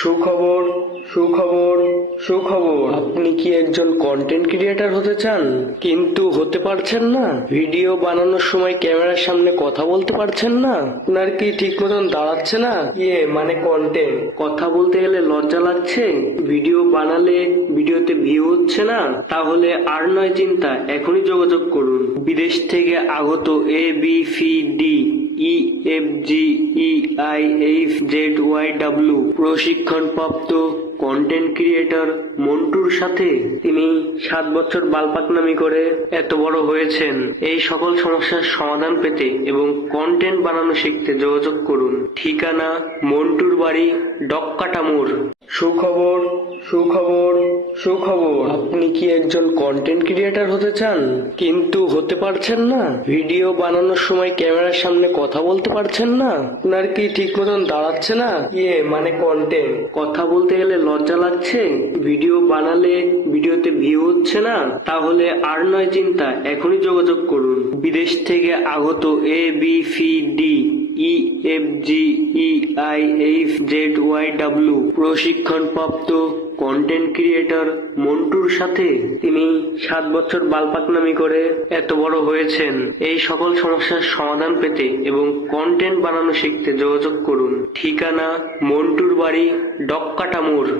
সুখবর, সুখবর, সুখবর। আপনি কি একজন কন্টেন্ট ক্রিয়েটর হতে চান কিন্তু হতে পারছেন না? ভিডিও বানানোর সময় ক্যামেরার সামনে কথা বলতে পারছেন না? আপনার কি ঠিক মতন দাঁড়াচ্ছে না? মানে কন্টেন্ট কথা বলতে গেলে লজ্জা লাগছে? ভিডিও বানালে ভিডিওতে ভিউ হচ্ছে না? তাহলে আর নয় চিন্তা, এখনই যোগাযোগ করুন বিদেশ থেকে আগত ABCD EFGEIHZYW প্রশিক্ষণপ্রাপ্ত কন্টেন্ট ক্রিয়েটর মন্টুর সাথে। তিনি 7 বছর বালপাকনামি করে এত বড় হয়েছেন। এই সকল সমস্যার সমাধান পেতে এবং কন্টেন্ট বানানো শিখতে যোগাযোগ করুন। ঠিকানা মন্টুর বাড়ি, ডক্কাটা মোড়। সুখবর, সুখবর, সুখবর। আপনি কি একজন কন্টেন্ট ক্রিয়েটর হতে চান কিন্তু হতে পারছেন না? ভিডিও বানানোর সময় ক্যামেরার সামনে কথা বলতে পারছেন না? আপনার কি ঠিক মতন দাঁড়াচ্ছে না? মানে কন্টেন্ট কথা বলতে গেলে লজ্জা লাগছে? ভিডিও বানালে ভিডিওতে ভিউ হচ্ছে না? তাহলে আর নয় চিন্তা, এখনই যোগাযোগ করুন বিদেশ থেকে আগত ABCD EFGEIHZYW প্রশিক্ষণপ্রাপ্ত কন্টেন্ট ক্রিয়েটর মন্টুর সাথে। তিনি 7 বছর বালপাকনামি করে এত বড় হয়েছেন। এই সকল সমস্যার সমাধান পেতে এবং কন্টেন্ট বানানো শিখতে যোগাযোগ করুন। ঠিকানা মন্টুর বাড়ি, ডক্কাটা মোড়।